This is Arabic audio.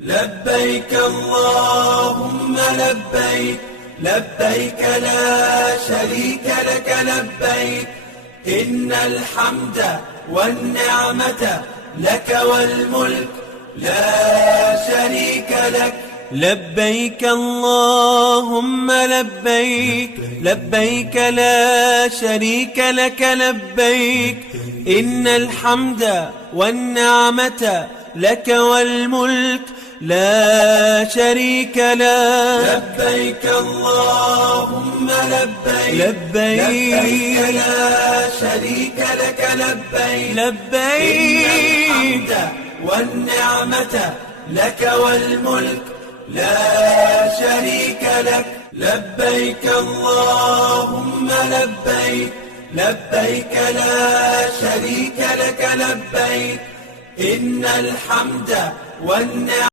لبيك اللهم لبيك، لبيك لا شريك لك لبيك، إن الحمد والنعمة لك والملك لا شريك لك. لبيك اللهم لبيك، لبيك لا شريك لك لبيك، إن الحمد والنعمة لك والملك لا شريك لك. لبيك اللهم لبيك، لبيك لا شريك لك لبيك، لبيك إن الحمد والنعمة لك والملك لا شريك لك. لبيك اللهم لبيك، لبيك لا شريك لك لبيك، إن الحمد والنعمة